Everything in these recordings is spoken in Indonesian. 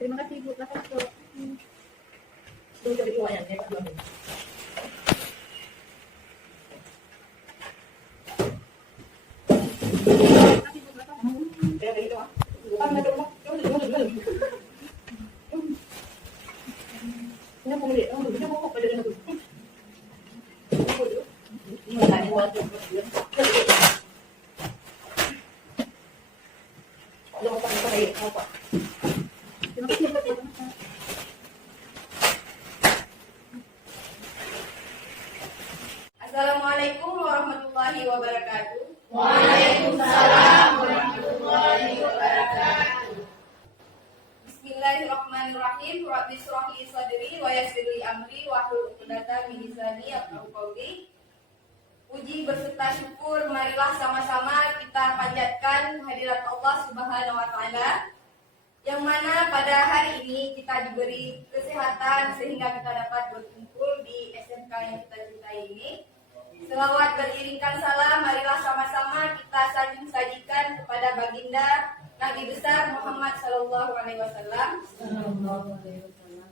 Terima kasih Ibu. Kakak ke dulu dari Iwayan ya Pak. Assalamualaikum warahmatullahi wabarakatuh. Waalaikumsalam warahmatullahi wabarakatuh. Bismillahirrahmanirrahim. Rabbi shrah li sadri wa yassir li amri wahlul 'uqdatam min lisani yafqahu qawli. Puji berserta syukur marilah sama-sama kita panjatkan hadirat Allah Subhanahu wa taala, yang mana pada hari ini kita diberi kesehatan sehingga kita dapat berkumpul di SMK yang kita cintai ini. Selawat beriringkan salam, marilah sama-sama kita sajikan kepada baginda Nabi besar Muhammad Sallallahu Alaihi Wasallam,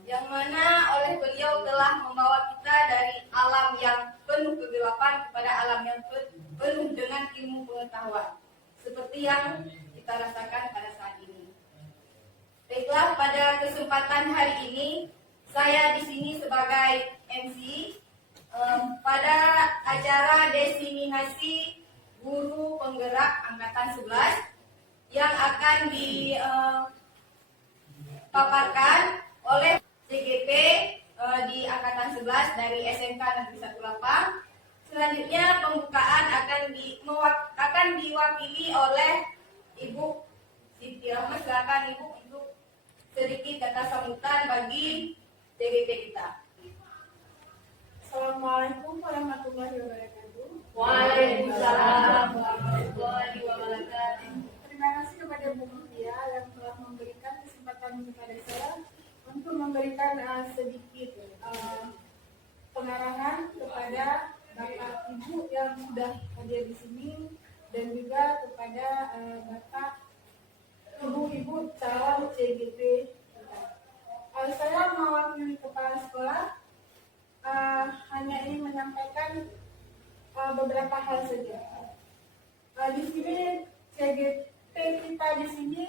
yang mana oleh beliau telah membawa kita dari alam yang penuh kegelapan kepada alam yang penuh dengan ilmu pengetahuan, seperti yang kita rasakan pada saat ini. Baiklah, pada kesempatan hari ini saya di sini sebagai MC pada acara diseminasi guru penggerak angkatan 11 yang akan dipaparkan oleh CGP di angkatan 11 dari SMK Negeri 18. Selanjutnya pembukaan akan diwakili oleh Ibu Siti Rahma. Silakan Ibu untuk sedikit kata sambutan bagi CGP kita. Assalamualaikum warahmatullahi wabarakatuh. Waalaikumsalam warahmatullahi wabarakatuh. Terima kasih kepada Bu Mutia yang telah memberikan kesempatan kepada saya untuk memberikan sedikit pengarahan kepada Bapak Ibu yang sudah hadir di sini dan juga kepada Bapak Ibu-ibu calon CGP. Saya mewakili kepala sekolah. Hanya ingin menyampaikan beberapa hal saja. Di sini CGP kita di sini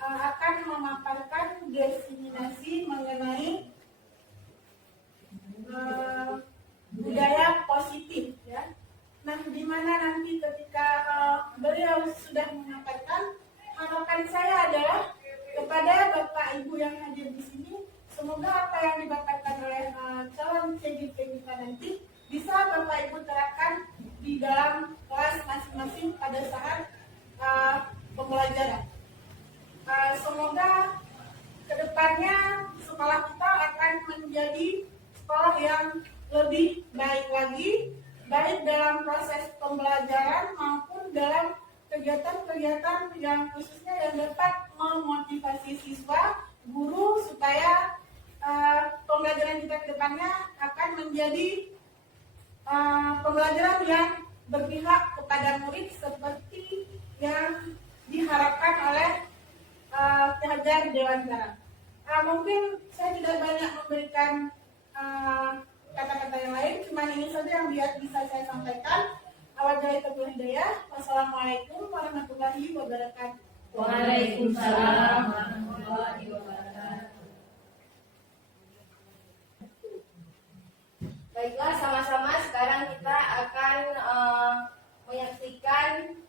akan memaparkan diseminasi mengenai budaya positif, ya. Nah, di mana nanti ketika beliau sudah menyampaikan, harapan saya adalah kepada Bapak Ibu yang hadir di sini, semoga apa yang dibaparkan oleh calon CGP kita nanti bisa Bapak Ibu terapkan di dalam kelas masing-masing pada saat pembelajaran. Semoga kedepannya sekolah kita akan menjadi sekolah yang lebih baik lagi, baik dalam proses pembelajaran maupun dalam kegiatan-kegiatan yang khususnya yang dapat memotivasi siswa, guru supaya pembelajaran kita ke depannya akan menjadi pembelajaran yang berpihak kepada murid seperti yang diharapkan oleh pelajar Dewantara. Mungkin saya tidak banyak memberikan kata-kata yang lain, cuma ini saja yang bisa saya sampaikan. Wabillahi hidayah. Wassalamualaikum warahmatullahi wabarakatuh. Waalaikumsalam warahmatullahi wabarakatuh. Baiklah, sama-sama sekarang kita akan menyaksikan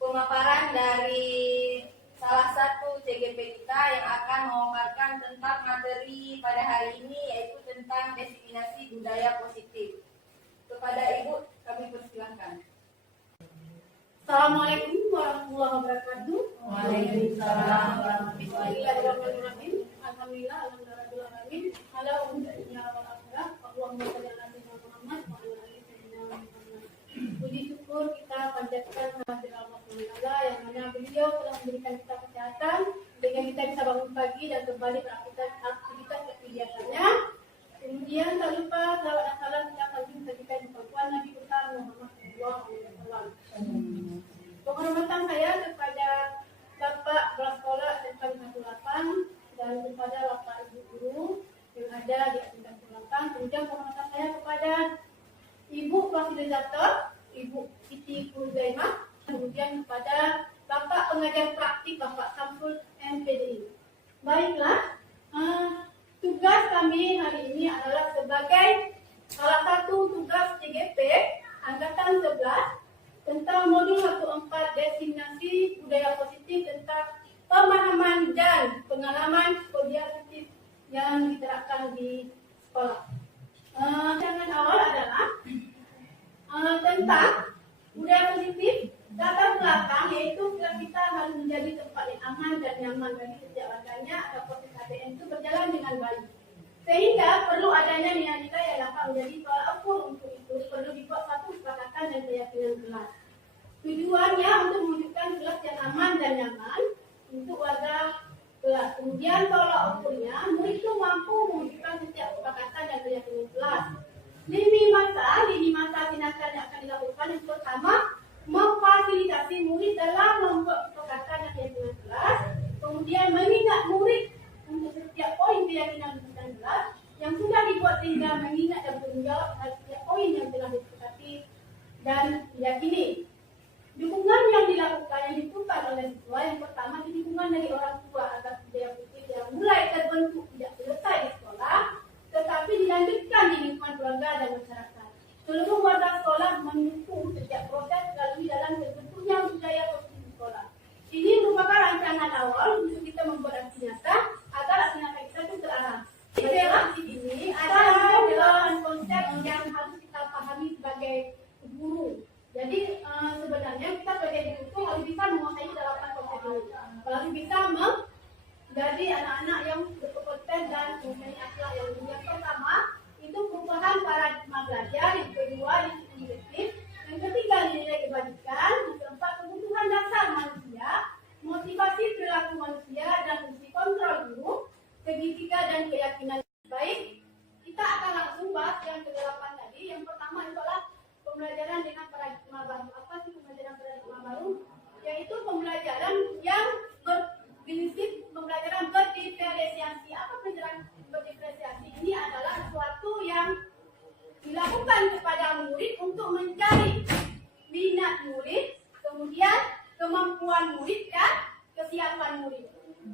pemaparan dari salah satu CGP kita yang akan memaparkan tentang materi pada hari ini, yaitu tentang diseminasi budaya positif. Kepada Ibu kami persilahkan. Assalamualaikum warahmatullahi wabarakatuh. Waalaikumsalam warahmatullahi Bismillahirrahmanirrahim. Alhamdulillah, alhamdulillahirrahmanirrahim. Ala umumnya wal akhirah. Allahumma shalli ala sayyidina Muhammad wa ala ali sayyidina Muhammad. Puji syukur kita panjatkan kehadirat Allah Taala yang mana beliau telah memberikan kita kesehatan sehingga kita bisa bangun pagi dan kembali beraktivitas kegiatannya. Kemudian tak lupa salawat dan salam kita akan sajikan kepada Nabi besar Muhammad SAW. Penghormatan saya kepada Bapak Kepala Sekolah SMK 18 dan Organisator Ibu Siti Purzaimah, kemudian kepada Bapak Pengajar Praktik Bapak Samsul MPDI. Baiklah, tugas kami hari ini adalah sebagai salah satu tugas CGP Angkatan 11 tentang modul 14 destinasi budaya positif tentang pemahaman dan pengalaman positif yang diterapkan di sekolah. Rancangan awal adalah tentang budaya positif. Latar belakang yaitu kita harus menjadi tempat yang aman dan nyaman bagi setiap warganya agar proses ADN itu berjalan dengan baik. Sehingga perlu adanya nilai-nilai yang dapat menjadi tolak ukur. Untuk itu perlu dibuat satu kesepakatan dan keyakinan kelas. Tujuannya untuk mewujudkan kelas yang aman dan nyaman untuk warga kelas. Kemudian tolak ukurnya, murid itu mampu mewujudkan setiap kesepakatan dan keyakinan kelas. Lini masa tindakan yang akan dilakukan yang pertama, memfasilitasi murid dalam membuat kesepakatan dan keyakinan kelas. Kemudian mengingat murid untuk setiap poin keyakinan dan kelas yang sudah dibuat sehingga mengingat dan menjawab setiap poin yang telah disepakati dan diyakini. Dukungan yang dilakukan yang dibutuhkan oleh siswa yang pertama dukungan dari orang tua agar budaya positif yang mulai terbentuk tidak selesai di sekolah, tetapi dilanjutkan di lingkungan keluarga dan masyarakat. Seluruh warga sekolah mendukung setiap proses melalui dalam terbentuknya budaya positif di sekolah. Ini merupakan rancangan awal untuk kita membuat aksi nyata agar aksi nyata kita itu terarah. Di ini adalah delapan konsep yang harus kita pahami sebagai guru. Jadi sebenarnya kita sebagai guru itu harus bisa menguasai delapan konsep ini. Harus bisa menjadi anak-anak yang berkompeten dan mempunyai akhlak yang mulia. Yang pertama itu perubahan paradigma belajar, yang kedua disiplin direktif, yang ketiga nilai kebajikan, yang keempat kebutuhan dasar manusia, motivasi perilaku manusia dan fungsi kontrol guru, segitiga dan keyakinan. Baik, kita akan langsung bahas yang ke-8 tadi. Yang pertama adalah pembelajaran dengan paradigma baru. Apa sih pembelajaran paradigma baru? Yaitu pembelajaran yang berprinsip pembelajaran berdiferensiasi. Apa pembelajaran berdiferensiasi? Ini adalah sesuatu yang dilakukan kepada murid untuk mencari minat murid, kemudian kemampuan murid dan kesiapan murid.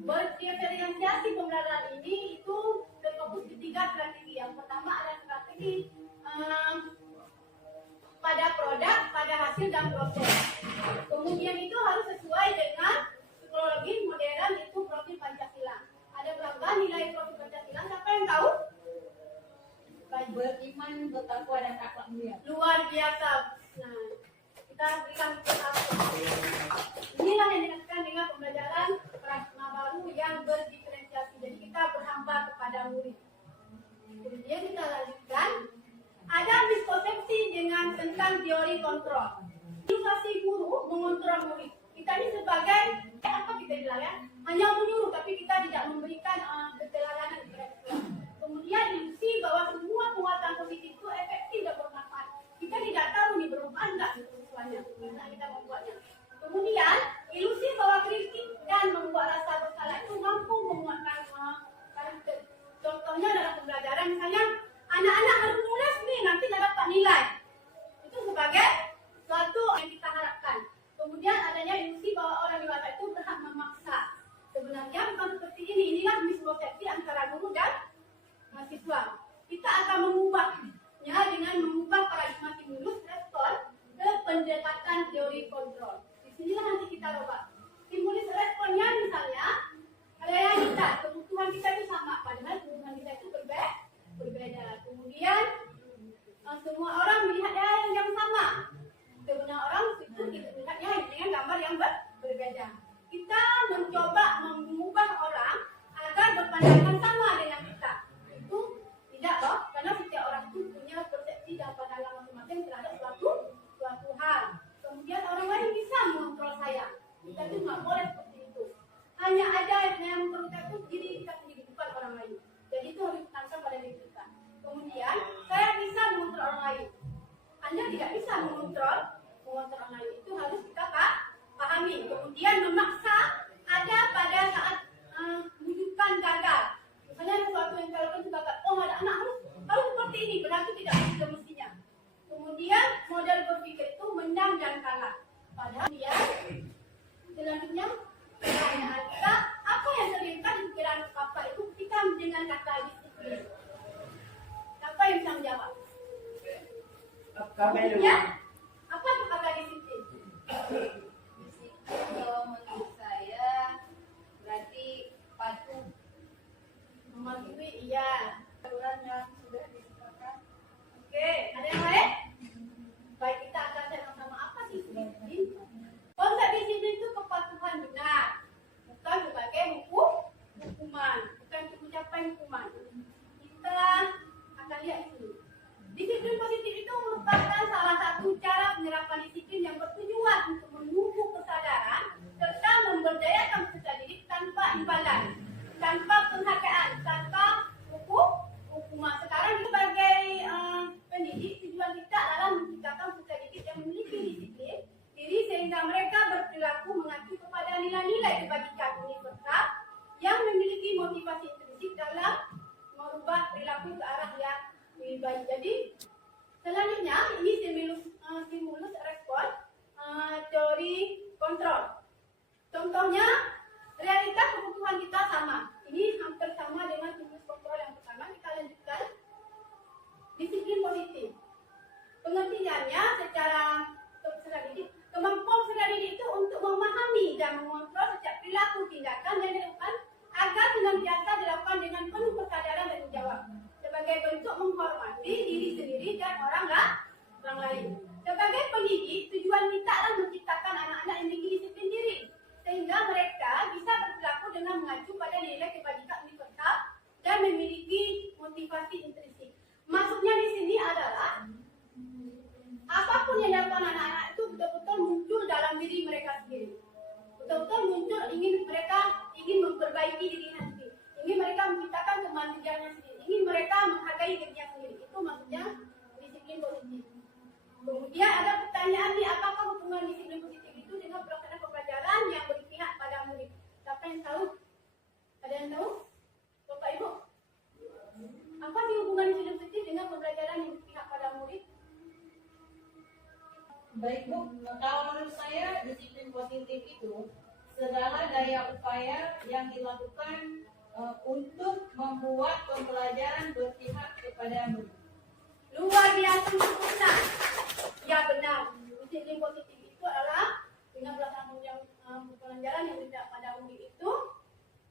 Berdiferensiasi pembelajaran ini itu berfokus di 3 strategi. Yang pertama adalah strategi pada produk, pada hasil dan proses. Kemudian itu harus sesuai dengan psikologi modern itu profil Pancasila. Ada berapa nilai profil Pancasila? Siapa yang tahu? Beriman, bertakwa dan akhlak mulia. Luar biasa. Nah, kita berikan satu. Inilah yang dinamakan dengan pembelajaran paradigma baru yang berdiferensiasi. Jadi kita berhamba kepada murid. Kemudian kita lanjutkan. Ada miskonsepsi dengan tentang teori kontrol. Edukasi guru mengontrol murid. Kita ini sebagai apa kita bilang ya? Hanya menyuruh, tapi kita tidak memberikan keteladanan kepada siswa. Kemudian ilusi bahwa semua penguatan positif itu efektif dan bermanfaat. Kita tidak tahu nih berubah enggak siswanya. Nah, kita membuatnya. Kemudian ilusi bahwa kritik dan membuat rasa bersalah itu mampu menguatkan karakter. Contohnya dalam pembelajaran misalnya anak-anak harus nulis nih nanti dapat nilai. Itu sebagai suatu yang kita harapkan. Kemudian adanya ilusi bahwa orang dewasa itu berhak memaksa. Sebenarnya bukan seperti ini. Inilah miskonsepsi antara guru dan mahasiswa. Kita akan mengubahnya dengan mengubah paradigma stimulus respon ke pendekatan teori kontrol. Disinilah nanti kita ubah. Stimulus responnya misalnya realitas, kebutuhan kita itu sama, padahal kebutuhan kita itu berbeda. Kemudian semua orang melihatnya yang sama. Semua orang itu melihatnya dengan gambar yang berbeda. Kita mencoba mengubah orang agar berpandangan sama dengan kita. Itu tidak loh, karena setiap orang itu punya persepsi dan pandangan masing-masing terhadap suatu hal. Kemudian orang lain bisa mengontrol saya. Kita itu nggak boleh seperti itu. Hanya ada yang memperlukan diri kita sendiri, bukan orang lain. Jadi itu harus ditanamkan pada diri kita. Kemudian saya bisa mengontrol orang lain. Anda tidak bisa mengontrol orang lain. Itu harus kita pahami. Kemudian memaksa ada pada saat rujukan gagal. Ya, apa tuh kata disiplin? Disiplin kalau menurut saya berarti patuh. Mematuhi, iya. Aturan yang sudah disepakati. Oke, ada yang lain? Baik, kita akan sama-sama apa sih disiplin? Konsep disiplin itu kepatuhan benar, bukan sebagai hukuman, bukan untuk mencapai hukuman. Kita akan lihat itu. Disiplin positif itu merupakan salah satu cara penerapan disiplin yang bertujuan untuk menumbuh kesadaran serta memberdayakan peserta didik tanpa imbalan, tanpa penghargaan, tanpa hukuman. Sekarang sebagai pendidik, tujuan kita adalah menciptakan peserta didik yang memiliki disiplin diri sehingga mereka berperilaku mengacu kepada nilai-nilai kebajikan universal yang memiliki motivasi intrinsik dalam merubah perilaku ke arah yang lebih baik. Jadi selanjutnya ini stimulus respon teori kontrol. Contohnya realita kebutuhan kita sama. Ini hampir sama dengan stimulus kontrol yang pertama. Kita lanjutkan disiplin positif. Pengertiannya secara peserta didik, kemampuan peserta didik itu untuk memahami dan mengontrol setiap perilaku tindakan yang dilakukan agar senantiasa dilakukan dengan penuh kesadaran dan menjawab sebagai bentuk menghormati diri sendiri dan orang lain. Sebagai pendidik, tujuan kita adalah menciptakan anak-anak yang memiliki disiplin diri sehingga mereka bisa berperilaku dengan mengacu pada nilai kebajikan universal dan memiliki motivasi intrinsik. Maksudnya di sini adalah apapun yang dilakukan anak-anak itu betul-betul muncul dalam diri mereka sendiri. Betul-betul muncul mereka ingin memperbaiki dirinya sendiri. Ingin mereka menciptakan kemandiriannya sendiri. Ingin mereka menghargai dirinya sendiri. Itu maksudnya disiplin positif. Kemudian ada pertanyaan nih, apakah hubungan disiplin positif itu dengan pelaksanaan pembelajaran yang berpihak pada murid? Siapa yang tahu? Ada yang tahu? Bapak Ibu? Apa sih hubungan disiplin positif dengan pembelajaran yang berpihak pada murid? Baik Bu, kalau menurut saya disiplin positif itu segala daya upaya yang dilakukan untuk membuat pembelajaran berpihak kepada murid. Luar biasa sempurna. Ya benar. Disiplin positif itu adalah dengan pelaksanaan pembelajaran yang berpihak pada murid itu,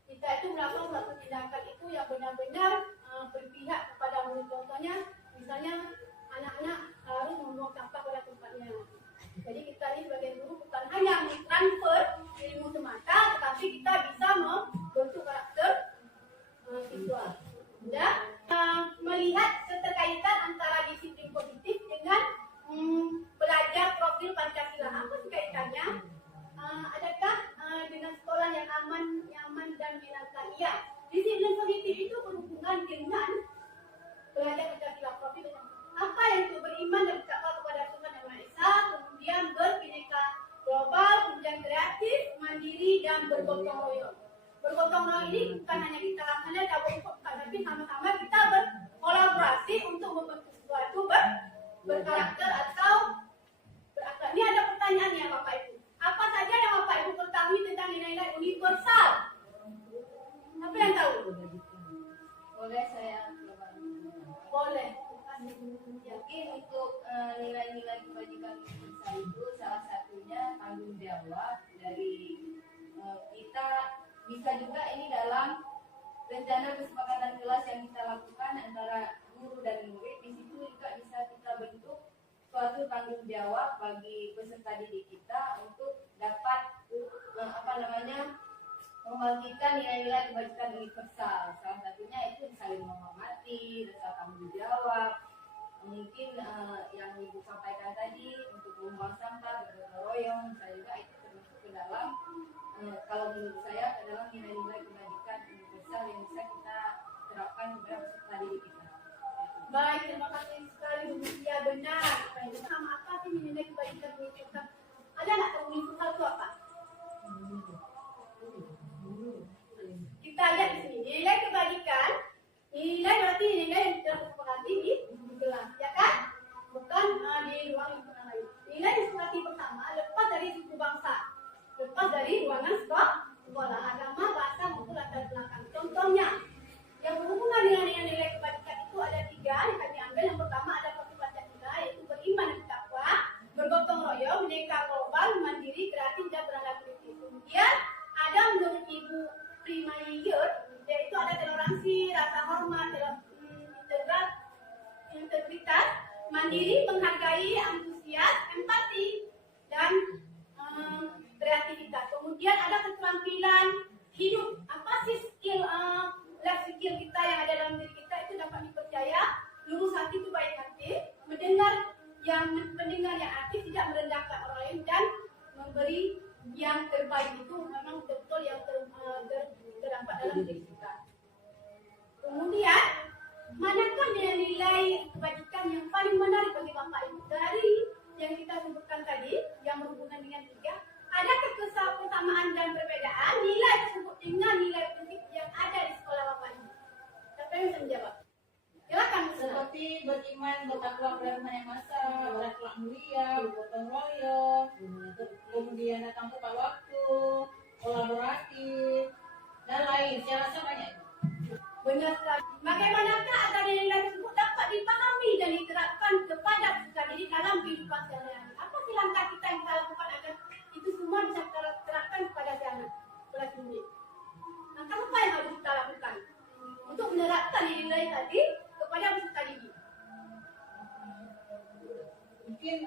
kita itu melakukan suatu tindakan itu yang benar-benar berpihak kepada murid. Contohnya, misalnya anak-anak harus membuang sampah pada tempatnya. Jadi kita ini sebagai guru bukan hanya mentransfer ilmu semata, tetapi kita bisa membentuk karakter siswa. Dan melihat keterkaitan antara disiplin positif dengan belajar profil Pancasila. Apa sih kaitannya? Adakah dengan sekolah yang aman, nyaman, dan menyenangkan? Iya. Disiplin positif itu berhubungan dengan belajar Pancasila profil dengan apa yang itu beriman dan bertakwa kepada Tuhan Yang Maha Esa, kemudian berpineka global, kemudian kreatif, mandiri, dan bergotong royong. Bergotong royong ini bukan hanya kita laksanakan cabut bukan, tapi sama-sama kita berkolaborasi untuk membentuk sesuatu berkarakter atau berakhlak. Ini ada pertanyaannya Bapak Ibu. Apa saja yang Bapak Ibu ketahui tentang nilai-nilai universal? Apa yang tahu? Boleh saya Boleh. mungkin untuk nilai-nilai kebajikan universal itu salah satunya tanggung jawab dari kita. Bisa juga ini dalam rencana kesepakatan kelas yang kita lakukan antara guru dan murid. Di situ juga bisa kita bentuk suatu tanggung jawab bagi peserta didik kita untuk dapat membagikan nilai-nilai kebajikan universal. Salah satunya itu saling menghormati, rasa tanggung jawab. Mungkin yang Ibu sampaikan tadi untuk membuang sampah, bergotong royong, bisa juga itu termasuk ke dalam kalau menurut saya ke dalam nilai-nilai kebajikan universal yang bisa kita terapkan kepada peserta didik kita. Baik, terima kasih sekali Bu. Ya benar. Sama apa sih nilai kebajikan universal? Ada nggak tahu universal itu apa? Kita lihat di sini nilai kebajikan. Nilai berarti nilai yang telah disepakati di kelas, ya kan? Bukan di ruang lingkungan lain. Nilai disepakati bersama lepas dari suku bangsa, lepas dari ruangan sekolah, agama, bahasa maupun latar belakang. Contohnya, yang berhubungan dengan nilai kebajikan itu ada 3 yang kami ambil. Yang pertama ada profil Pancasila, yaitu beriman primayer, yaitu ada toleransi, rasa hormat, integritas, mandiri, menghargai, antusias, empati, dan kreativitas. Kemudian ada keterampilan hidup. Apa sih skill life skill kita yang ada dalam diri kita itu dapat dipercaya, lurus hati itu baik hati, mendengar yang aktif, tidak merendahkan orang lain, dan memberi yang terbaik. Itu memang betul yang terdapat dalam diri kita. Kemudian manakah nilai kebajikan yang paling menarik bagi Bapak Ibu dari yang kita sebutkan tadi yang berhubungan dengan tiga? Adakah kesamaan dan perbedaan nilai tersebut dengan nilai prinsip yang ada di sekolah Bapak Ibu? Siapa yang bisa menjawab? Silakan. Seperti beriman, bertakwa kepada Tuhan Yang Maha Esa, berakhlak mulia, bergotong royong, kemudian datang tepat waktu, kolaboratif, dan lain. Saya rasa banyak. Benar sekali. Bagaimanakah agar nilai tersebut dapat dipahami dan diterapkan kepada peserta didik dalam kehidupan sehari-hari? Apa sih langkah kita yang kita lakukan agar itu semua bisa terapkan kepada si anak kelas didik? Langkah apa yang harus kita lakukan untuk menerapkan nilai tadi kepada peserta didik? Mungkin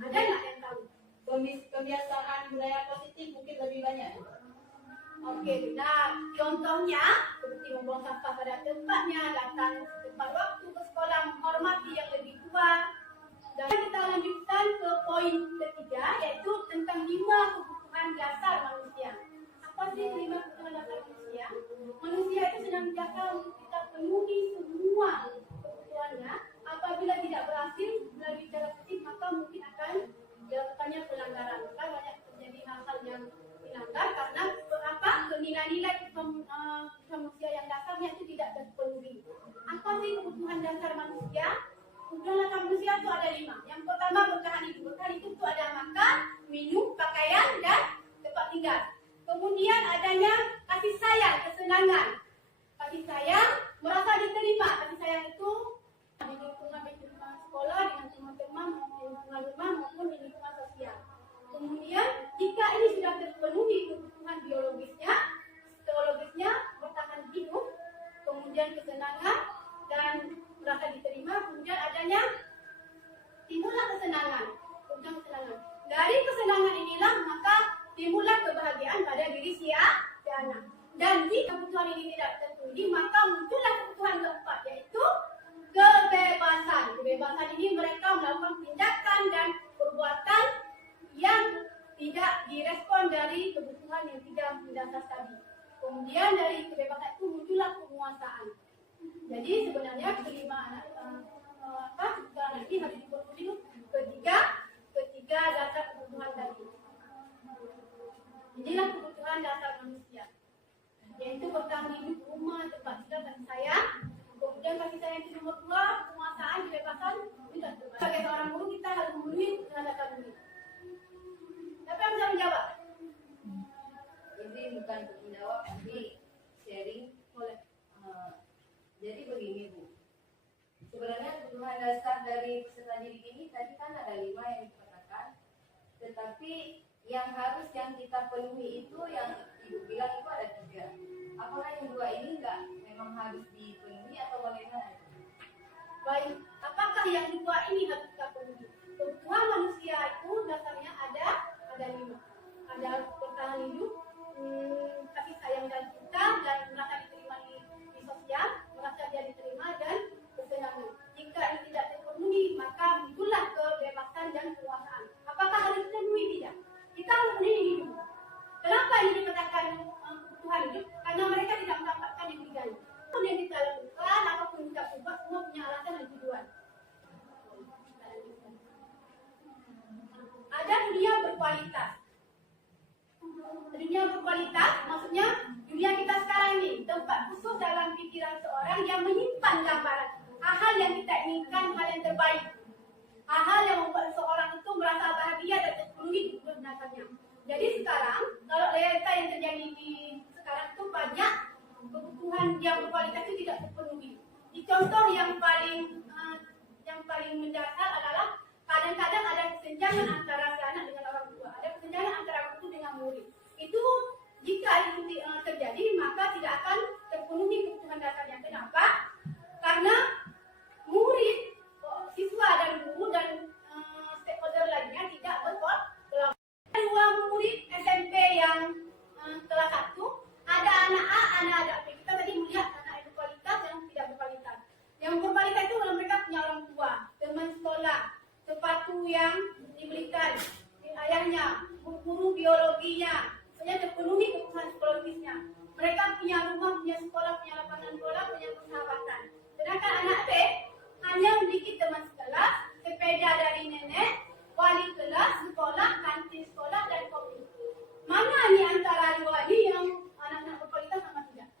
Ada nggak yang tahu? kebiasaan budaya positif mungkin lebih banyak. Oke, benar. Contohnya seperti membuang sampah pada tempatnya, datang tepat waktu ke sekolah, menghormati yang lebih tua. Dan kita lanjutkan ke poin ketiga, yaitu tentang 5 kebutuhan dasar manusia. Apa sih 5 kebutuhan dasar manusia? Manusia itu sedang menjaga untuk kita penuhi semua kebutuhannya. Apabila tidak berhasil melalui cara positif, maka mungkin akan dilakukannya pelanggaran. Maka banyak terjadi hal-hal yang dilanggar karena nilai-nilai manusia yang dasarnya itu tidak terpenuhi. Apa sih kebutuhan dasar manusia? Kebutuhan dasar manusia itu ada 5. Yang pertama bertahan hidup. Bertahan hidup itu ada makan, minum, pakaian, dan tempat tinggal. Kemudian adanya kasih sayang, kesenangan. Kasih sayang, merasa diterima. Kasih sayang itu di lingkungan sekolah, dengan teman-teman, lingkungan rumah maupun di lingkungan sosial. Kemudian jika ini sudah terpenuhi kebutuhan biologisnya, psikologisnya, bertahan hidup, kemudian kesenangan dan merasa diterima, kemudian adanya timbullah kesenangan. Dari kesenangan inilah maka timbullah kebahagiaan pada diri si anak. Dan jika kebutuhan ini tidak terpenuhi, maka muncullah kebutuhan keempat, yaitu kebebasan. Kebebasan ini mereka melakukan tindakan dan perbuatan yang tidak direspon dari kebutuhan yang tidak mendasar tadi. Kemudian dari kebebasan itu muncullah penguasaan. Jadi sebenarnya kelima kebutuhan ini harus dipenuhi ketiga dasar kebutuhan tadi. Inilah kebutuhan dasar manusia, yaitu bertahan hidup, rumah, tempat tinggal, kasih sayang. Kemudian kasih sayang itu nomor 2, penguasaan, kebebasan. Sebagai seorang guru kita harus memenuhi dasar ini. Siapa yang bisa menjawab? Ini bukan menjawab, tapi sharing. Boleh. Jadi begini Bu, sebenarnya kebutuhan dasar dari peserta didik ini tadi kan ada 5 yang dikatakan, tetapi yang kita penuhi itu yang Ibu bilang itu ada 3. Apakah yang 2 ini memang harus dipenuhi atau bagaimana? Baik, apakah yang 2 ini harus kita penuhi? Kebutuhan manusia itu dasarnya ada 5. Ada bertahan hidup, kasih sayang dan cinta, dan merasa diterima di sosial, merasa dia diterima, dan kesenangan. Jika ini tidak terpenuhi, maka muncullah kebebasan dan kekuasaan. Apakah harus terpenuhi? Tidak. Kita memenuhi hidup. Kenapa ini dikatakan kebutuhan hidup? Karena mereka tidak mendapatkan yang 3 ini. Apapun yang kita lakukan, apapun yang kita buat, semua punya alasan dan tujuan. Ada dunia berkualitas. Dunia berkualitas maksudnya dunia kita sekarang ini, tempat khusus dalam pikiran seorang yang menyimpan gambaran hal-hal yang kita inginkan, hal yang terbaik, hal-hal yang membuat seorang itu merasa bahagia dan terpenuhi kebenarannya. Jadi sekarang kalau realita yang terjadi di sekarang itu banyak kebutuhan yang berkualitas itu tidak terpenuhi. Di contoh yang paling mendasar adalah kadang-kadang ada kesenjangan antara si anak dengan orang tua, ada kesenjangan antara guru dengan murid. Itu jika itu terjadi, maka punya rumah, punya sekolah, punya lapangan bola, punya persahabatan. Sedangkan anak B hanya memiliki teman sekelas, sepeda dari nenek, wali kelas, sekolah, kantin sekolah, dan kopi. Mana ni antara dua ni yang anak-anak berkualitas sama tidak?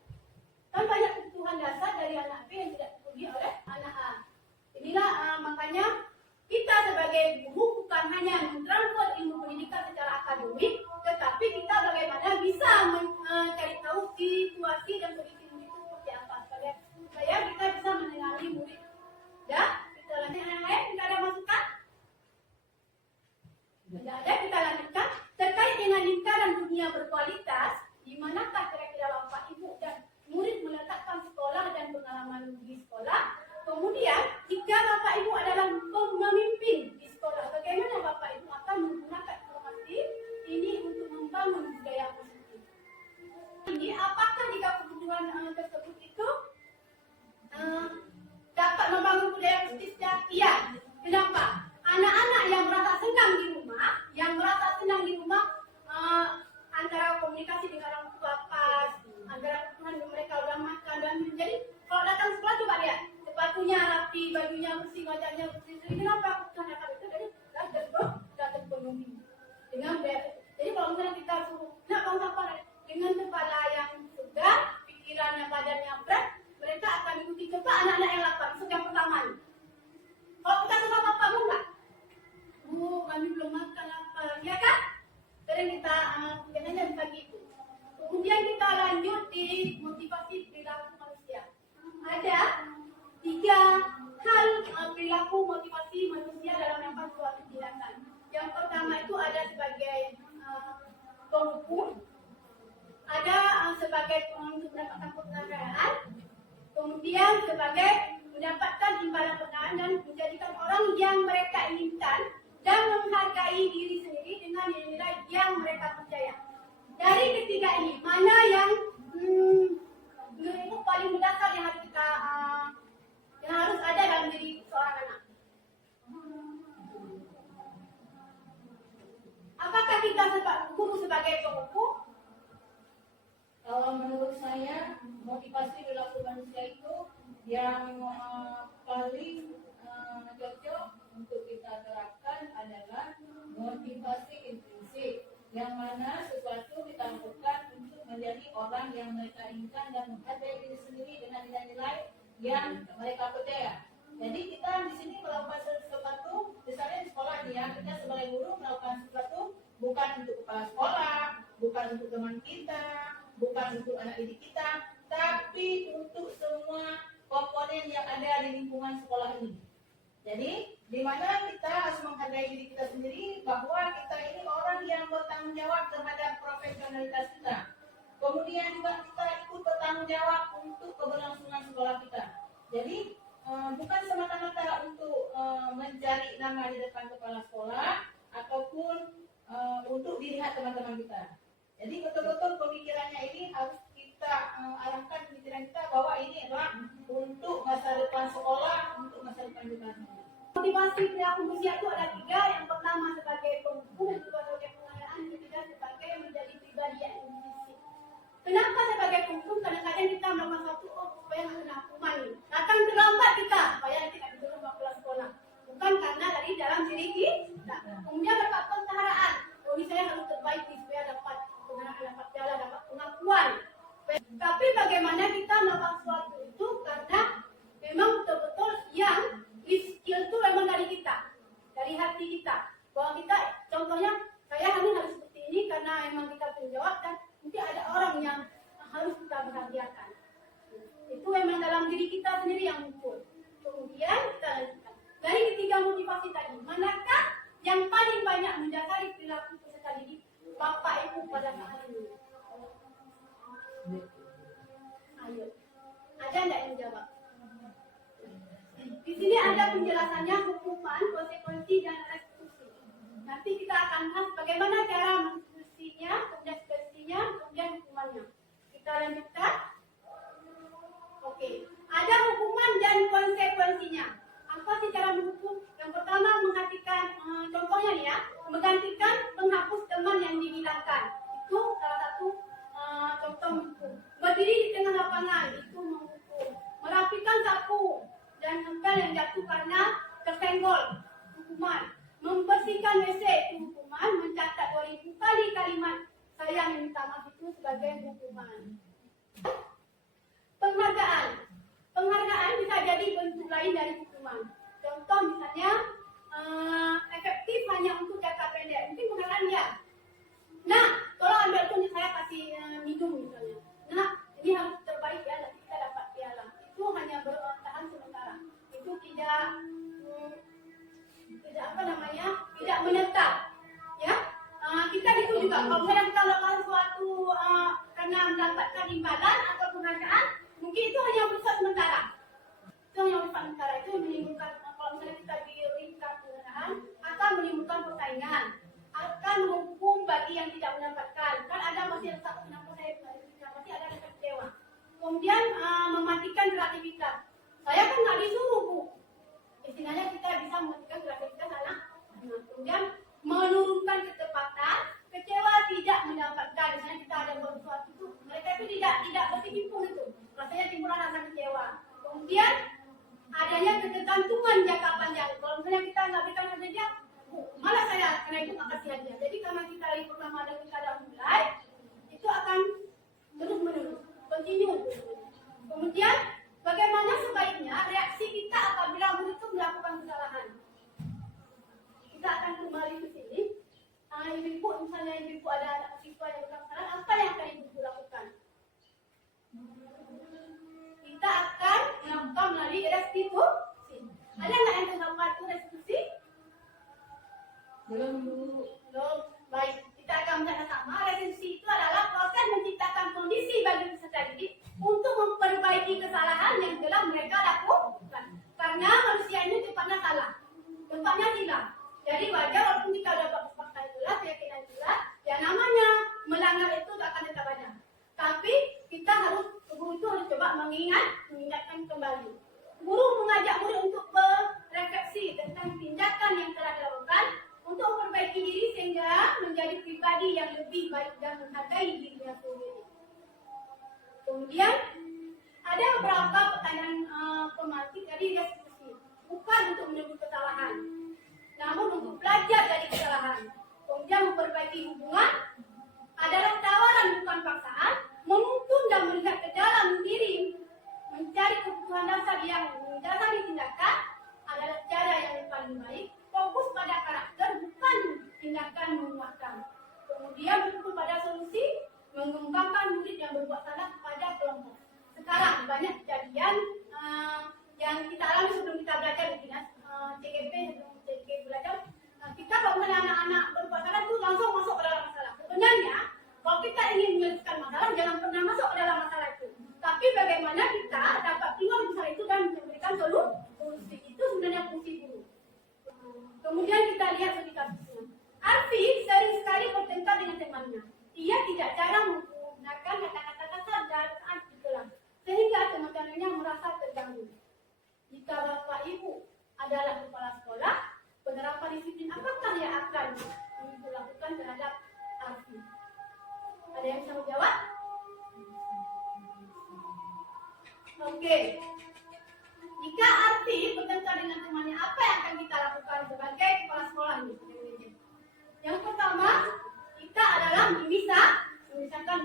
Kan banyak kebutuhan dasar dari anak B yang tidak dipenuhi oleh anak A. Inilah makanya kita sebagai guru bukan hanya mentransfer ilmu pendidikan secara akademik, tetapi kita bagaimana bisa mencari tahu situasi dan kondisi murid itu seperti apa, supaya kita bisa menenangi murid. Ya, kita lanjutkan yang lain. Tidak ada masukan? Tidak ada, kita lanjutkan. Terkait dengan lingkaran dunia berkualitas, di manakah kira-kira Bapak Ibu dan murid meletakkan sekolah dan pengalaman di sekolah? Kemudian, jika Bapak Ibu adalah pemimpin di sekolah, bagaimana Bapak Ibu akan menggunakan informasi ini untuk membangun budaya positif? Ini apakah jika kebutuhan tersebut itu dapat membangun budaya positif? Iya. Kenapa? Anak-anak yang merasa senang di rumah, antara komunikasi dengan orang tua pas, antara kebutuhan mereka udah makan dan minum. Jadi kalau datang sekolah coba lihat, sepatunya rapi, bajunya bersih, wajahnya bersih. Jadi kenapa kebutuhan anak itu jadi sudah terpenuhi dengan budaya. Jadi kalau misalnya kita suruh nak buang sampah dengan kepala yang segar, pikirannya, badannya berat, mereka akan ikuti. Coba anak-anak yang lapar, masuk yang pertama nih. Kalau kita suka bapak bu enggak? Bu, kami belum makan lapar, ya kan? Sering kita biasanya pagi itu. Kemudian kita lanjut di motivasi perilaku manusia. Ada 3 hal perilaku motivasi manusia dalam melakukan suatu tindakan. Yang pertama itu ada sebagai penghukum, ada sebagai untuk mendapatkan penghargaan, kemudian sebagai mendapatkan imbalan penghargaan dan menjadikan orang yang mereka inginkan dan menghargai diri sendiri dengan nilai yang mereka percaya. Dari ketiga ini, mana yang menurutmu paling mendasar yang harus kita yang harus ada dalam diri seorang anak? Apakah kita guru sebagai penghukum? Kalau menurut saya, motivasi perilaku manusia itu yang paling cocok untuk kita terapkan adalah motivasi intrinsik, yang mana sesuatu kita lakukan untuk menjadi orang yang mereka inginkan dan menghargai diri sendiri dengan nilai-nilai yang mereka percaya. Jadi kita di sini melakukan sesuatu, misalnya di sekolah nih ya, kita sebagai guru melakukan sesuatu bukan untuk kepala sekolah, bukan untuk teman kita, bukan untuk anak didik kita, tapi untuk semua komponen yang ada di lingkungan sekolah ini. Jadi, di mana kita harus menghargai diri kita sendiri bahwa kita ini orang yang bertanggung jawab terhadap profesionalitas kita. Kemudian juga kita ikut bertanggung jawab untuk keberlangsungan sekolah kita. Jadi, bukan semata-mata untuk mencari nama di depan kepala sekolah ataupun untuk dilihat teman-teman kita. Jadi, betul-betul pemikirannya ini harus kita arahkan pemikiran kita bahwa ini adalah untuk masa depan sekolah, untuk masa depan kita. Motivasi perilaku manusia itu ada 3. Yang pertama sebagai penghukum, yang kedua sebagai penghargaan, yang ketiga sebagai menjadi pribadi yang disiplin. Kenapa sebagai penghukum? Kadang-kadang kita melakukan satu supaya nggak kena hukuman. Datang terlambat kita supaya tidak disuruh pulang sekolah. Bukan karena dari dalam diri kita. Kemudian dapat penghargaan. Ini saya harus terbaik supaya dapat penghargaan, dapat piala, dapat pengakuan. Tapi bagaimana kita melakukan sesuatu itu karena memang betul-betul yang skill itu memang dari kita, dari hati kita. Bahwa kita, contohnya, saya harus seperti ini karena memang kita penjawab dan nanti ada orang yang harus kita bahagiakan. Itu memang dalam diri kita sendiri yang muncul. Kemudian kita lanjutkan. Dari ketiga motivasi tadi, manakah yang paling banyak mendasari perilaku peserta didik Bapak Ibu pada saat ini? Ayo, ada enggak yang jawab? Di sini ada penjelasannya, hukuman, konsekuensi, dan restitusi. Nanti kita akan bahas bagaimana cara mengeksekusinya, kemudian restitusinya, kemudian hukumannya. Kita lanjutkan. Oke, ada hukuman dan konsekuensinya. Apa sih cara menghukum? Yang pertama menghentikan, contohnya nih ya, menggantikan menghapus teman yang dihilangkan. Itu salah satu contoh hukum. Berdiri itu hanya bersifat sementara. Itu hanya bersifat sementara, itu menimbulkan kalau misalnya kita berikan penggunaan akan menimbulkan persaingan, akan menghukum bagi yang tidak mendapatkan. Kan ada masih yang satu kenapa saya masih ada yang kecewa. Kemudian mematikan kreativitas. Saya kan nggak disuruh Bu. Istilahnya kita bisa mematikan kreativitas anak. Kemudian menurunkan ketepatan, kecewa tidak mendapatkan. Misalnya kita ada buat sesuatu itu, mereka itu tidak bertimbul itu. Rasanya timbul rasa kecewa. Kemudian adanya ketergantungan jangka panjang. Kalau misalnya kita nggak berikan saja, malah saya karena itu nggak kasih aja. Jadi karena kita hari pertama dan kita ada mulai, itu akan terus menerus, continue. Kemudian bagaimana sebaiknya reaksi kita apabila murid itu melakukan kesalahan? Kita akan kembali ke sini. Ibu, misalnya ibu ada anak siswa yang melakukan kesalahan, apa yang akan ibu lakukan? Kita akan melakukan melalui restitusi. Ada nggak yang melakukan itu restitusi? Belum dulu. Belum. Baik, kita akan melihat sama. Restitusi itu adalah proses menciptakan kondisi bagi peserta didik untuk memperbaiki kesalahan yang telah mereka lakukan. Karena manusia ini tempatnya salah, tempatnya silap. Jadi wajar walaupun kita sudah fakta itulah, keyakinan itulah, yang namanya melanggar itu akan tetap ada. Tapi kita harus, guru itu harus coba mengingatkan kembali. Guru mengajak murid untuk berefleksi tentang tindakan yang telah dilakukan untuk memperbaiki diri sehingga menjadi pribadi yang lebih baik dan menghargai dirinya sendiri. Kemudian ada beberapa pertanyaan pematik dari restitusi, bukan untuk menebus kesalahan, namun untuk belajar dari kesalahan. Kemudian memperbaiki hubungan adalah tawaran bukan paksaan, menuntun dan melihat ke dalam diri, mencari kebutuhan dasar yang mendasari tindakan adalah cara yang paling baik. Fokus pada karakter bukan tindakan menguatkan. Kemudian berfokus pada solusi, mengembangkan murid yang berbuat salah pada kelompok. Sekarang banyak kejadian yang kita alami sebelum kita belajar di dinas CGP, sebelum CGP belajar. Kita kalau misalnya anak-anak berbuat salah itu langsung masuk ke dalam masalah. Sebenarnya kalau kita ingin menyelesaikan masalah, jangan pernah masuk ke dalam masalah itu. Tapi bagaimana kita dapat tinggal di masalah itu dan memberikan solusi. Itu sebenarnya fungsi guru. Kemudian kita lihat studi kasusnya. Arfi sering sekali bertengkar dengan temannya. Ia tidak jarang menggunakan kata-kata kasar dan saat di kelas, sehingga teman-temannya merasa terganggu. Jika bapak ibu adalah kepala sekolah, penerapan disiplin apakah yang akan dilakukan terhadap Arfi? Ada yang bisa menjawab? Oke. Jika Arfi bertengkar dengan temannya, apa yang akan kita lakukan sebagai kepala sekolah ini? Yang pertama, kita adalah misalkan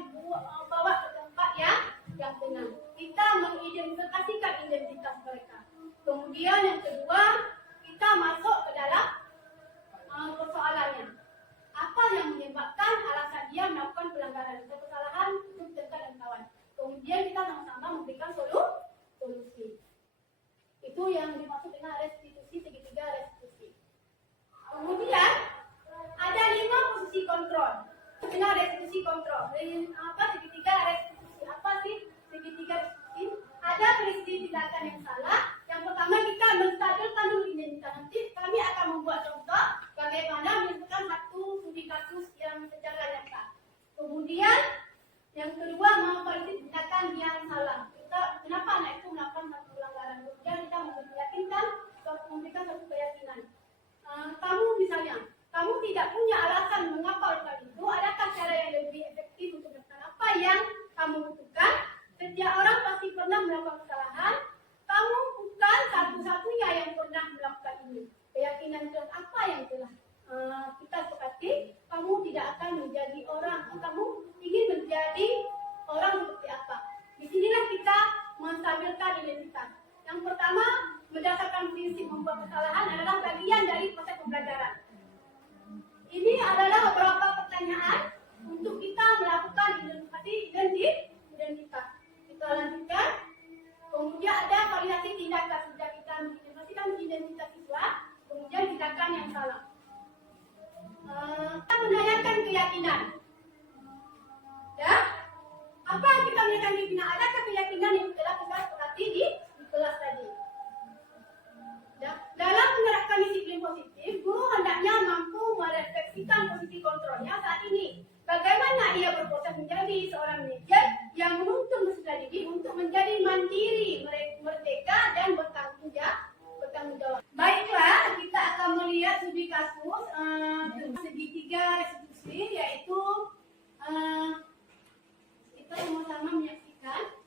bawa ke tempat yang tenang. Kita mengidentifikasikan identitas mereka. Kemudian yang kedua, kita masuk ke dalam persoalannya. Apa yang menyebabkan alasan dia melakukan pelanggaran atau kesalahan untuk bertengkar dengan kawan. Kemudian kita sama-sama memberikan solusi. Itu yang dimaksud dengan restitusi, segitiga restitusi. Kemudian ada 5 posisi kontrol. Dengan restitusi kontrol. Segitiga restitusi. Apa sih segitiga restitusi? Ada peristiwa tindakan yang salah. Yang pertama kita menstabilkan dulu identitas. Nanti kami akan membuat contoh bagaimana menentukan satu studi kasus yang secara nyata. Kemudian yang kedua memperbaiki tindakan yang salah. Kenapa anak itu melakukan satu pelanggaran? Kemudian kita meyakinkan, memberikan satu keyakinan. Kamu misalnya, kamu tidak punya alasan mengapa lakukan itu. Adakah cara yang lebih efektif untuk melakukan apa yang kamu mandiri, merdeka dan bertanggung jawab. Baiklah, kita akan melihat studi kasus segitiga restitusi, yaitu kita sama-sama menyaksikan.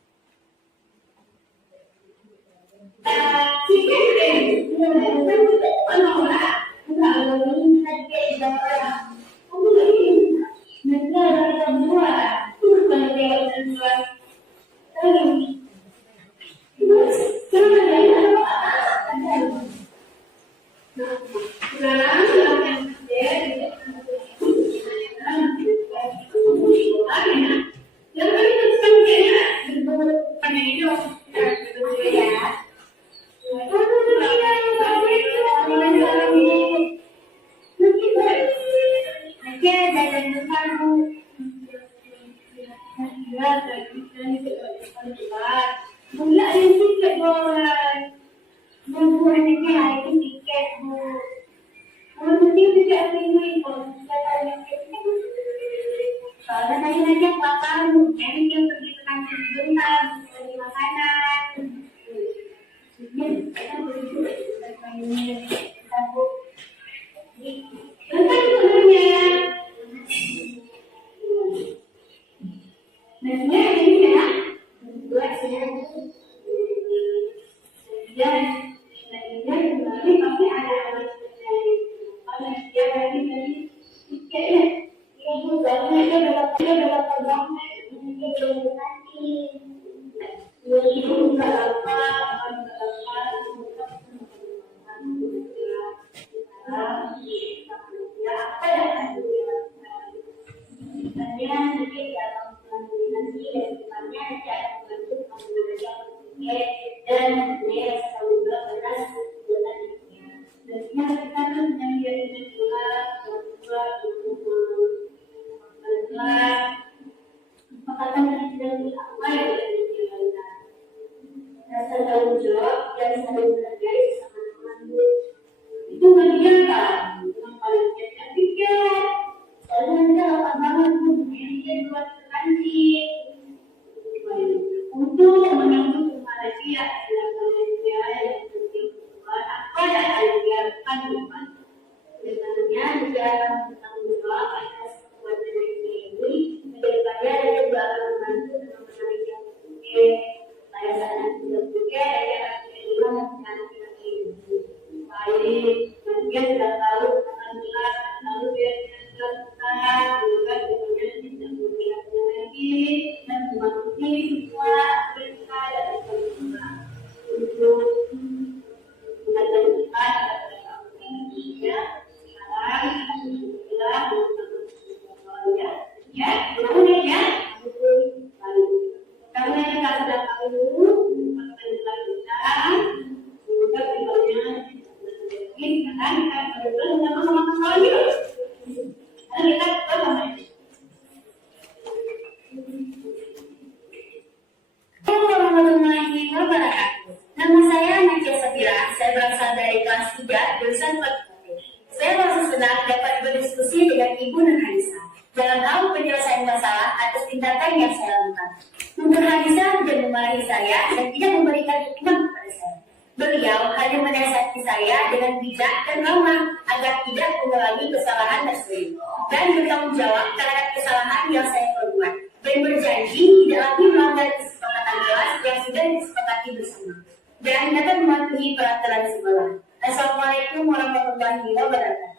Nama saya Nadia Safira, saya berasal dari kelas 3 jurusan Politeknik. Saya merasa senang dapat berdiskusi dengan Ibu Nurhanisa dalam hal penyelesaian masalah atas tindakan yang saya lakukan. Nurhanisa tidak memarahi saya dan tidak memberikan hukuman kepada saya. Beliau hanya menasihati saya dengan bijak dan ramah agar tidak mengulangi kesalahan tersebut dan bertanggung jawab terhadap kesalahan yang saya perbuat dan berjanji tidak lagi melanggar kesepakatan kelas yang sudah disepakati bersama dan dapat mematuhi peraturan sekolah. Assalamualaikum warahmatullahi wabarakatuh.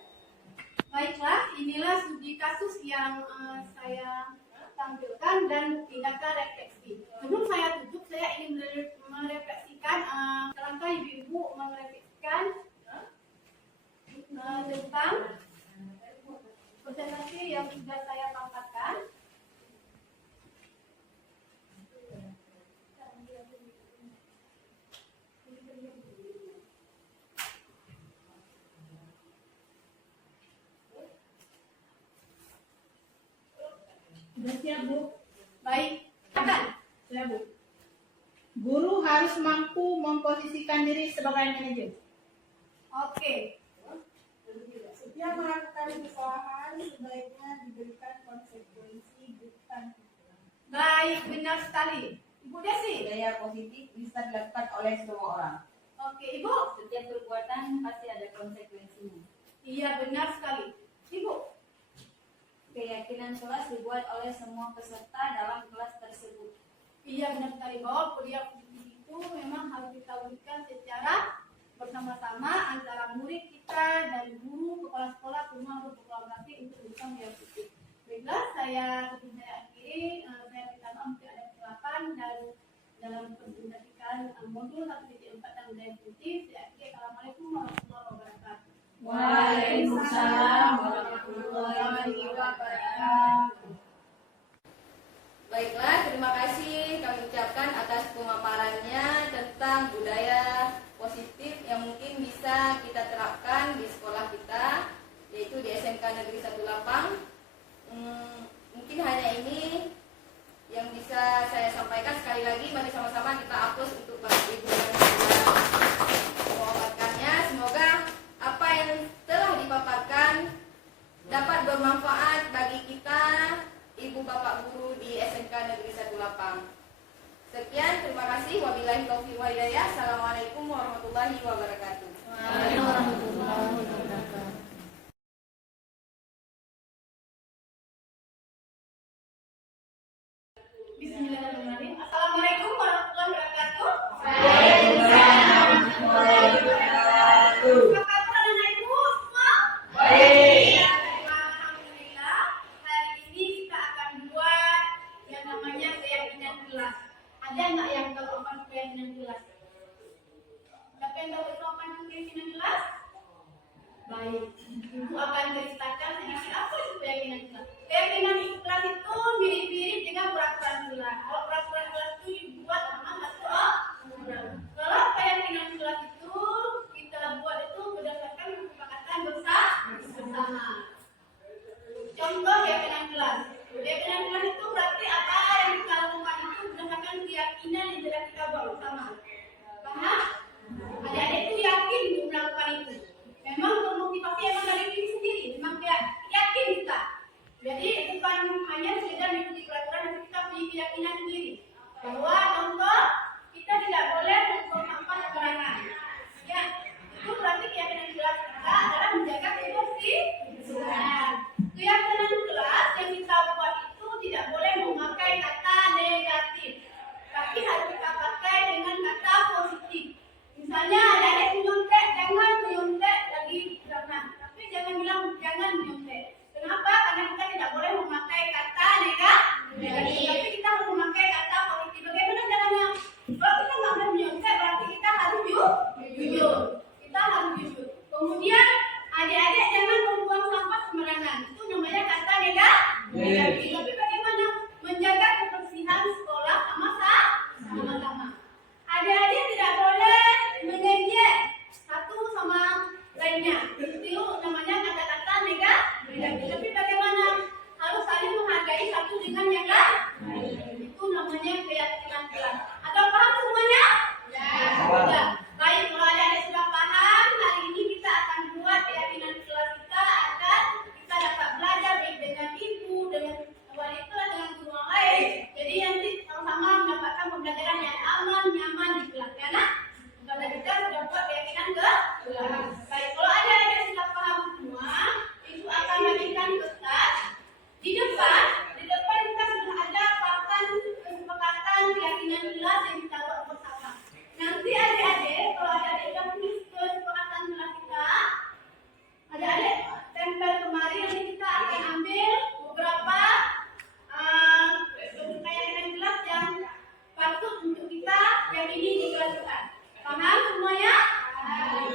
Baiklah, inilah studi kasus yang saya tampilkan dan tindakan refleksi. Sebelum saya tutup, saya ingin merefleksikan, selangkah ibu-ibu merefleksikan tentang presentasi yang sudah saya paparkan. Sudah siap, Bu? Baik, silakan. Siap, Bu. Guru harus mampu memposisikan diri sebagai manajer. Oke. Setiap melakukan kesalahan sebaiknya diberikan konsekuensi bukan. Baik, benar sekali. Ibu Desi. budaya positif bisa dilakukan oleh semua orang. Oke, Ibu. Setiap perbuatan pasti ada konsekuensinya. Iya, benar sekali. Ibu. Keyakinan kelas dibuat oleh semua peserta dalam kelas tersebut. Iya, benar sekali bahwa kuliah positif itu memang harus kita wujudkan secara bersama-sama antara murid kita dan guru, kepala sekolah, semua harus berkolaborasi untuk bisa kuliah positif. Baiklah, saya akhiri. Saya minta maaf jika ada kesalahan dan dalam presentasikan modul 1.4 dan budaya positif. Saya akhiri. Assalamualaikum warahmatullahi wabarakatuh. Waalaikumsalam warahmatullahi wabarakatuh. Baiklah, terima kasih kami ucapkan atas pemaparannya tentang budaya positif yang mungkin bisa kita terapkan di sekolah kita, yaitu di SMK Negeri 1 Lapang. Mungkin hanya ini yang bisa saya sampaikan. Sekali lagi, mari sama-sama kita hapus untuk Bapak Ibu yang sudah memaparkannya. Semoga apa yang telah dipaparkan dapat bermanfaat bagi kita, Ibu Bapak Guru di SMK Negeri 1 Lapang. Sekian, terima kasih. Wabillahi taufiq wal hidayah. Assalamualaikum warahmatullahi wabarakatuh. Bismillahirrahmanirrahim. Assalamualaikum warahmatullahi wabarakatuh. Apa kabar anak ibu semua? Baik. Alhamdulillah. Hari ini kita akan buat yang namanya keyakinan kelas. Ada nggak yang tahu apa itu keyakinan kelas? Siapa yang tahu itu apa itu keyakinan kelas? Baik. Ibu akan ceritakan sedikit apa itu keyakinan kelas. Keyakinan kelas itu mirip-mirip dengan peraturan kelas. Kalau peraturan kelas itu dibuat sama satu orang. Kalau keyakinan kelas itu kita buat itu berdasarkan kesepakatan bersama. Contoh keyakinan kelas. Keyakinan kelas itu berarti apa yang kita lakukan itu berdasarkan keyakinan yang sudah kita buat bersama. Paham? Adik-adik itu yakin untuk melakukan itu. Memang termotivasi emang dari diri sendiri. Memang yakin kita. Jadi bukan hanya sekedar mengikuti peraturan, tapi kita punya keyakinan sendiri bahwa contoh kita tidak boleh membuang sampah sembarangan. Ya, itu berarti keyakinan kelas kita adalah menjaga kebersihan. Keyakinan kelas yang kita buat itu tidak boleh memakai kata negatif, tapi harus kita pakai dengan kata positif. Misalnya adik-adik menyontek, jangan menyontek lagi jangan, tapi jangan bilang jangan menyontek. Kenapa? Karena kita tidak boleh memakai kata negatif, tapi kita harus memakai kata positif. Bagaimana caranya? Kalau kita nggak boleh menyontek, berarti kita harus jujur. Kita harus jujur. Kemudian adik-adik jangan membuang sampah sembarangan. Itu namanya kata negatif. Tapi bagaimana menjaga kebersihan sekolah sama-sama? Adik-adik tidak boleh mengejek satu sama lainnya. Itu namanya kata-kata negatif. Tapi bagaimana harus saling menghargai satu dengan yang lain? Itu namanya keyakinan kelas. Ada paham semuanya? Ya. Sudah. Baik, kalau adik-adik sudah paham, hari ini kita akan buat keyakinan kelas kita agar kita dapat belajar baik dengan ibu, dengan wali kelas, dengan guru yang lain. Jadi nanti sama-sama mendapatkan pembelajaran yang aman, nyaman di kelas. Ya, nak? Karena kita sudah buat keyakinan kelas. Baik, kalau adik-adik sudah paham semua, ibu akan bagikan ke kelas. Di depan kita sudah ada papan kesepakatan keyakinan kelas yang kita buat bersama. Nanti adik-adik, kalau adik-adik sudah tulis kesepakatan kelas kita, adik-adik tempel kemari. Nanti kita akan ambil beberapa keyakinan kelas yang patut untuk kita yakini di kelas kita. Paham semuanya?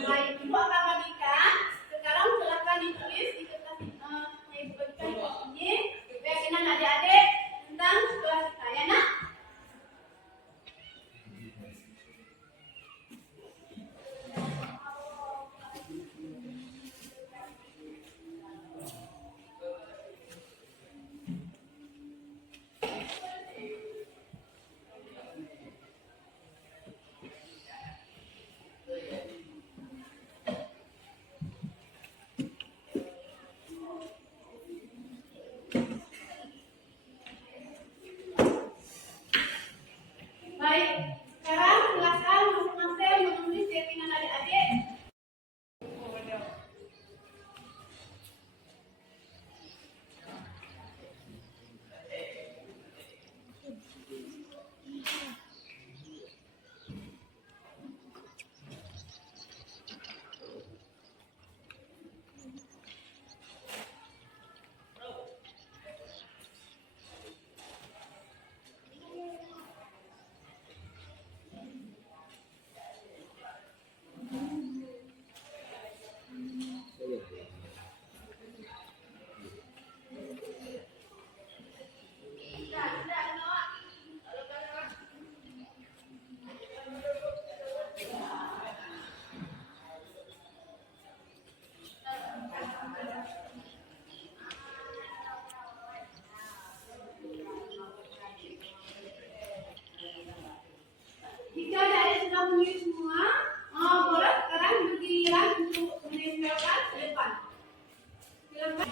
Baik, ibu akan bagikan. Sekarang silakan ditulis di kertas ibu bagikan ini keyakinan adik-adik tentang kelas kita, ya nak? Baik, sekarang silakan masing-masing menulis keinginan adik-adik. Jika adik sudah menulis semua, boleh sekarang bergiliran untuk menempelkan ke depan. Silakan.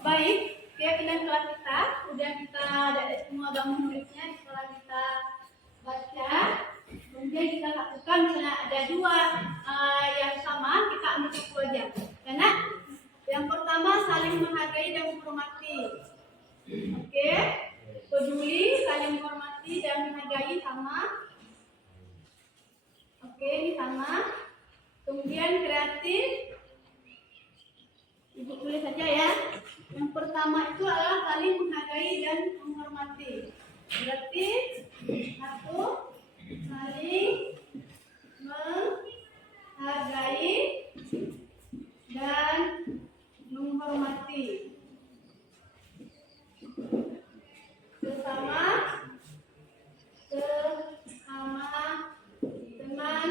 Baik, keyakinan kelas kita sudah kita semua sudah menulisnya. Setelah kita baca, kemudian kita lakukan misalnya ada dua yang sama, kita ambil satu aja. Karena yang pertama saling menghargai dan menghormati. Oke, peduli, saling menghormati dan menghargai sama. Oke, ini sama. Kemudian kreatif. Ibu tulis saja ya. Yang pertama itu adalah saling menghargai dan menghormati. Berarti satu, saling menghargai dan menghormati. Sesama teman.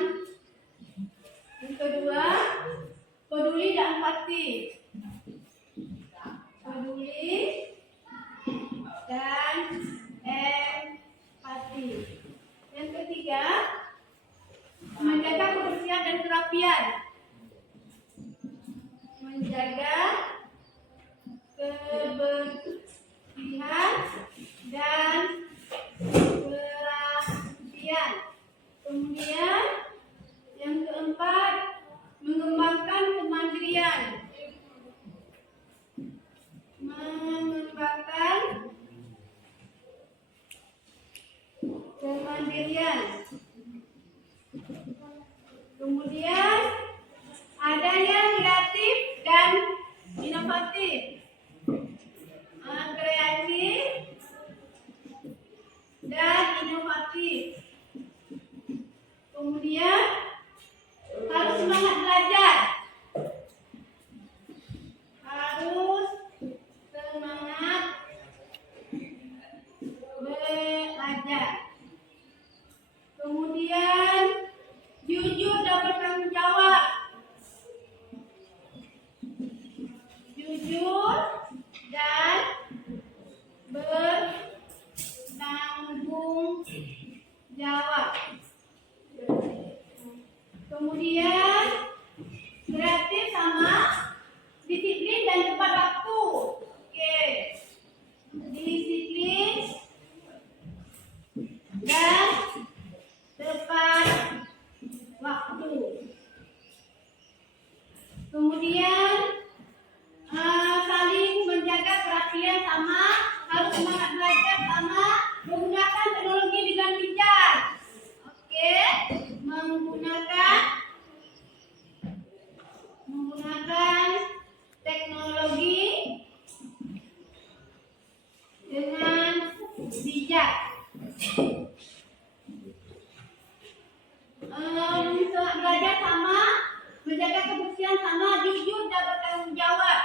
Yang kedua, peduli dan empati. Peduli dan empati. Yang ketiga, menjaga kebersihan dan kerapian. Menjaga kebersihan dan kerapian. Kemudian yang keempat, mengembangkan kemandirian. Mengembangkan kemandirian. Kemudian Kemudian kreatif sama disiplin dan tepat waktu. Oke. Disiplin dan tepat waktu. Kemudian saling menjaga perhatian sama, harus semangat belajar sama, menggunakan teknologi dengan bijak. Oke, menggunakan teknologi dengan bijak. Semangat belajar sama, menjaga kebersihan sama, jujur dan bertanggung jawab.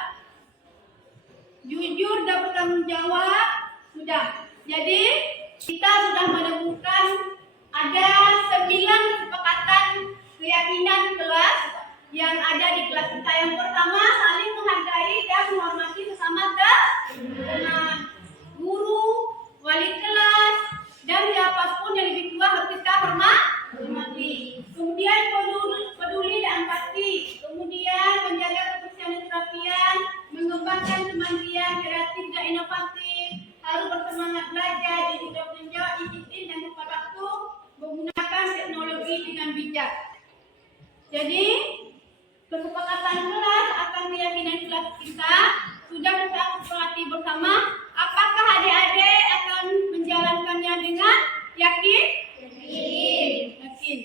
Jujur dan bertanggung jawab sudah. Jadi kita sudah menemukan ada 9 kesepakatan keyakinan kelas yang ada di kelas kita. Yang pertama, saling menghargai dan menghormati sesama teman, guru, wali kelas, dan siapapun yang lebih tua harus kita hormati. Kemudian peduli dan empati. Kemudian menjaga kebersihan dan kerapian, mengembangkan kemandirian, kreatif dan inovatif, harus bersemangat belajar, jujur dan bertanggung jawab, disiplin dan tepat waktu, menggunakan teknologi dengan bijak. Jadi kesepakatan kelas akan keyakinan kelas kita sudah kita sepakati bersama. Apakah adik-adik akan menjalankannya dengan yakin? Yakin.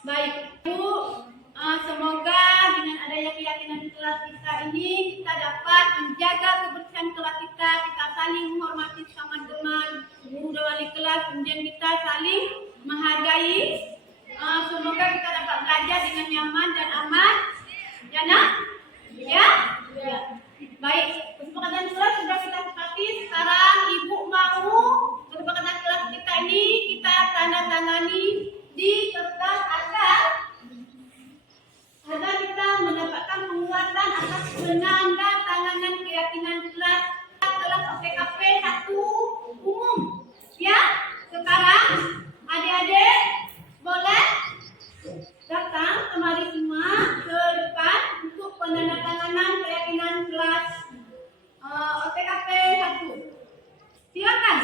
Baik, Bu, semoga dengan adanya keyakinan kelas kita ini kita dapat menjaga kebersihan kelas kita saling menghormati sama teman, guru dan wali kelas, kemudian kita saling menghargai. Semoga kita dapat belajar dengan nyaman dan aman. Ya, nak? Ya? Baik, kesepakatan kelas sudah kita sepakati. Sekarang Ibu mau kesepakatan kelas kita ini kita tanda tangani di kertas agar kita mendapatkan penguatan atas penanda tanganan keyakinan kelas OTKP 1 umum. Ya, sekarang adik-adik boleh datang kemari semua ke depan untuk penandatanganan keyakinan kelas OTKP 1. Silakan.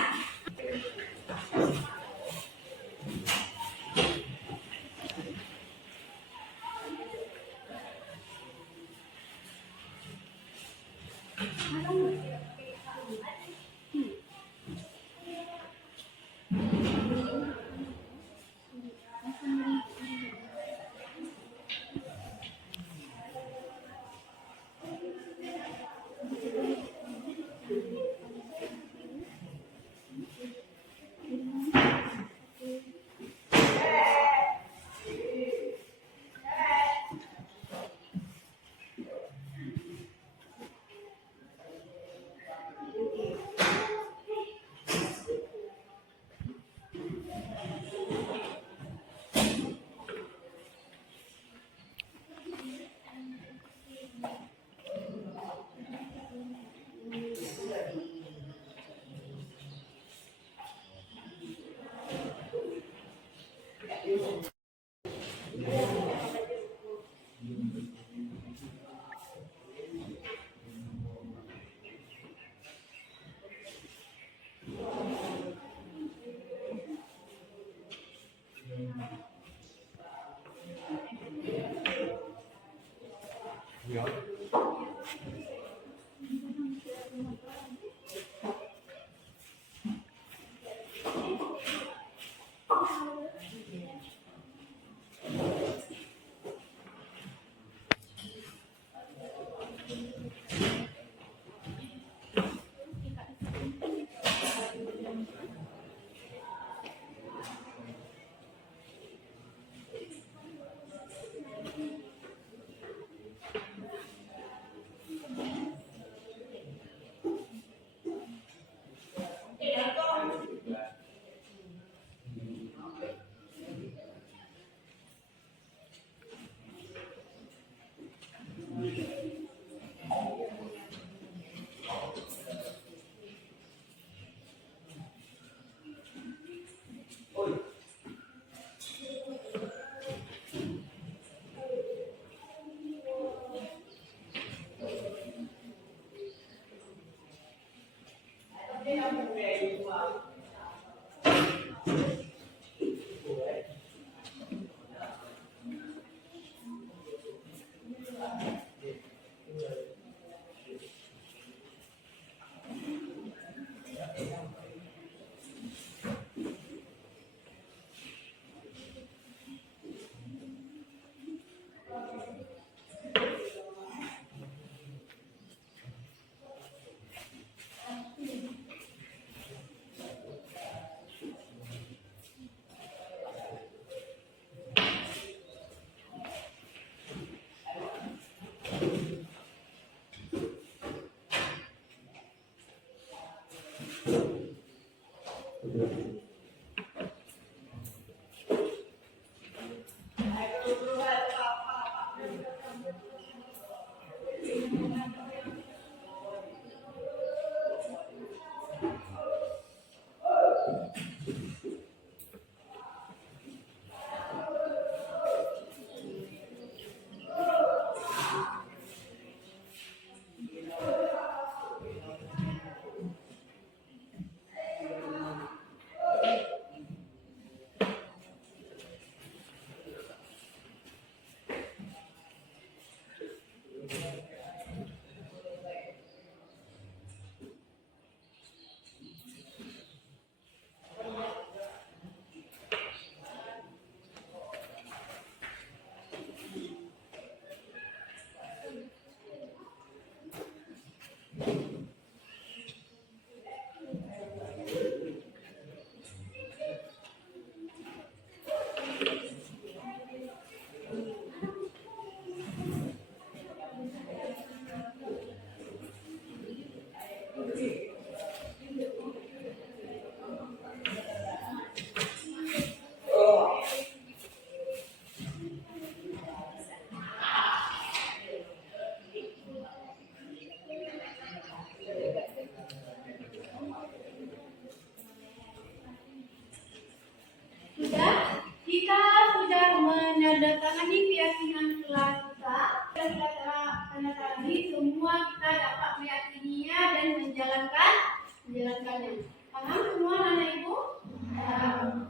Kita sudah menandatangani keyakinan kelas kita tanda tangani semua kita dapat meyakininya dan menjalankannya. Paham semua anak ibu?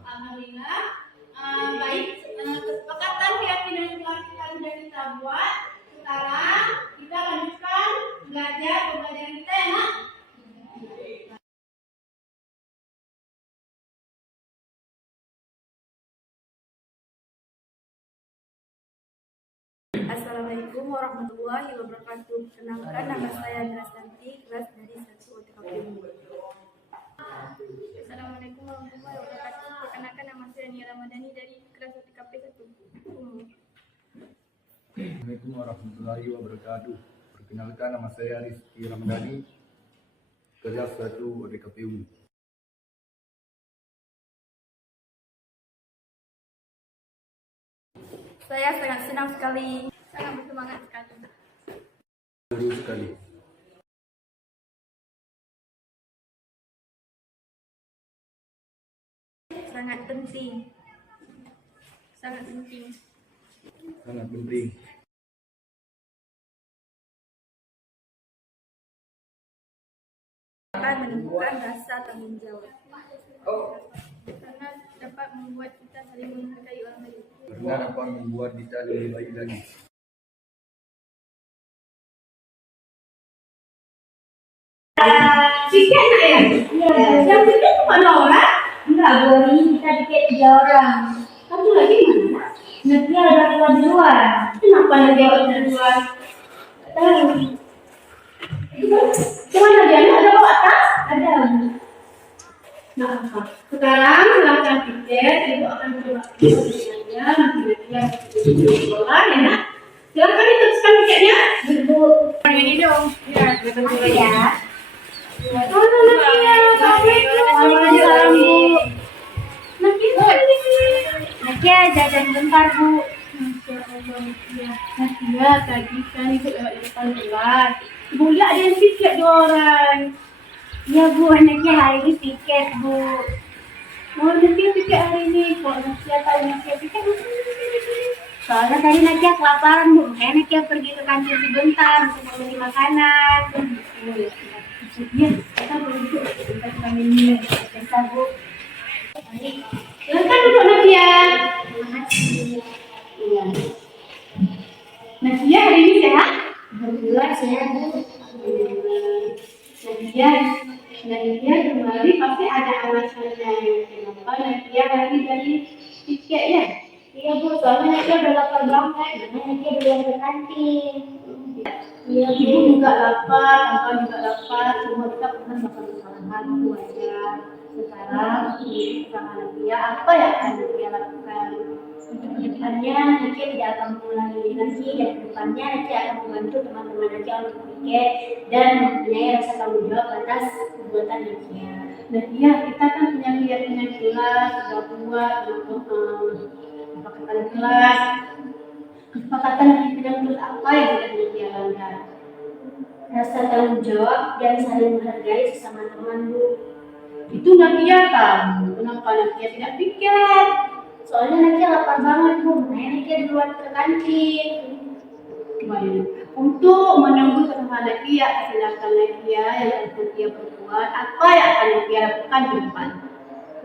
Alhamdulillah. Baik, kesepakatan keyakinan kelas kita sudah kita buat. Sekarang kita lanjutkan pembelajaran kita ya nak. Assalamualaikum warahmatullahi wabarakatuh. Kenalkan, nama saya Grasanti, kelas dari 1 OTKP. Assalamualaikum warahmatullahi wabarakatuh. Perkenalkan, nama saya Nia Ramadhani dari kelas OTKP 1. Assalamualaikum warahmatullahi wabarakatuh. Perkenalkan, nama saya Rizky Ramadhani, kelas 1 OTKPU. Saya sangat senang sekali, sangat bersemangat sekali. Seru sekali. Sangat penting. Sangat penting. Sangat penting. Akan menemukan rasa tanggung jawab. Karena dapat membuat kita saling menghargai orang lain. Karena dapat membuat kita lebih baik lagi. Tiket nak ya? Iya. Yang itu mana orang? Enggak, Bori. Kita tiket 3 orang. Satu lagi mana? Nadia ada keluar duluan. Kenapa Nadia keluar duluan? Tahu. Cuma Nadia ada bawa tas? Ada. Nah, sekarang silahkan tiket. Ibu akan coba tiketnya. Nanti Nadia sekolah ya nak. Silahkan diteruskan tiketnya. Ibu. Ini dong. Ya, betul ya. Nakia jajan bentar bu. Nakia tadi kan ikut lewat di depan kelas. Ibu lihat ada yang tiket 2 orang. Ya bu, Nakia hari ini tiket bu. Oh, Nakia tiket hari ini. Kok Nakia tahu Nakia tiket? Soalnya tadi Nakia kelaparan bu, makanya Nakia pergi ke kantin sebentar untuk membeli makanan. Ya, kita berduduk. Kita kami ini. Bentar bu. Silakan duduk Nakia. Terima kasih. Iya. Nakia hari ini sehat? Alhamdulillah saya bu. Nakia kembali pasti ada alasannya. Kenapa Nakia hari dari tiket ya? Iya bu, soalnya Nakia udah lapar banget. Makanya Nakia belum ke kantin. Iya, ibu juga lapar, kakak juga lapar. Semua kita pernah melakukan kesalahan itu aja. Sekarang sama Nakia, apa yang akan Nakia lakukan? Untuk kedepannya Nakia tidak akan mengulangi lagi, dan kedepannya Nakia akan membantu teman-teman Nakia untuk tiket dan mempunyai rasa tanggung jawab atas perbuatan Nakia. Nah, iya, kita kan punya keyakinan kelas, sudah buat kesepakatan kelas, kesepakatan pimpinan kelas apa yang sudah dijalankan. Rasa tanggung jawab dan saling menghargai sesama teman, Bu. Itu Nakia kan, kenapa Nakia tidak piket? Soalnya Nakia lapar banget, Bu. Makanya Nakia duluan ke kantin. Baik, untuk menunggu kesembuhan Nakia, silakan Nakia yang akan Nakia berbuat, apa yang akan Nakia lakukan ke depan?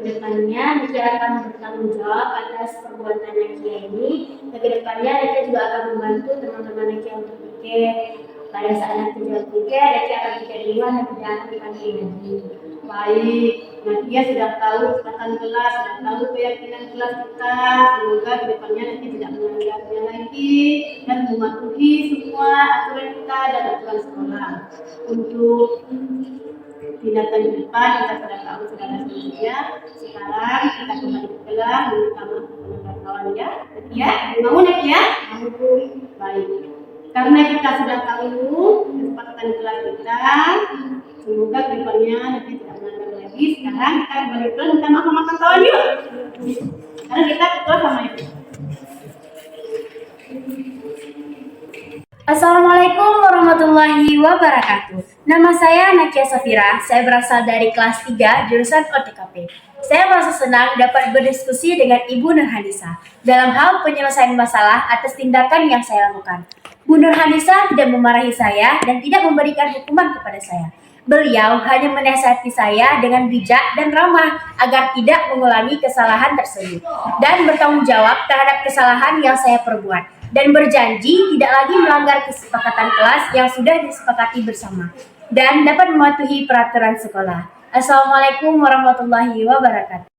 Kedepannya Nakia akan bertanggung jawab atas perbuatan Nakia ini. Dan kedepannya Nakia juga akan membantu teman-teman Nakia untuk pikir. Pada saat Nakia juga pikir, Nakia akan pikir duluan dan tidak akan dipanggil lagi. Baik, Nakia sudah tahu kesempatan kelas, sudah tahu keyakinan kelas kita. Semoga kedepannya Nakia tidak melanggarnya lagi dan mematuhi semua aturan kita dan aturan sekolah. Untuk tindakan di depan kita sudah tahu saudara semuanya. Sekarang kita kembali ke kelas minta maaf kepada kawan ya. Nakia, mau Nakia? Mau. Baik. Karena kita sudah tahu kesepakatan kelas kita, semoga kedepannya nanti tidak melanggar lagi. Sekarang kita kembali ke kelas minta maaf sama kawan yuk. Sekarang kita ke kelas sama ibu. Assalamualaikum warahmatullahi wabarakatuh. Nama saya Nakia Safira, saya berasal dari kelas 3 jurusan OTKP. Saya merasa senang dapat berdiskusi dengan Ibu Nurhanisa dalam hal penyelesaian masalah atas tindakan yang saya lakukan. Bu Nurhanisa tidak memarahi saya dan tidak memberikan hukuman kepada saya. Beliau hanya menasihati saya dengan bijak dan ramah agar tidak mengulangi kesalahan tersebut dan bertanggung jawab terhadap kesalahan yang saya perbuat dan berjanji tidak lagi melanggar kesepakatan kelas yang sudah disepakati bersama dan dapat mematuhi peraturan sekolah. Assalamualaikum warahmatullahi wabarakatuh.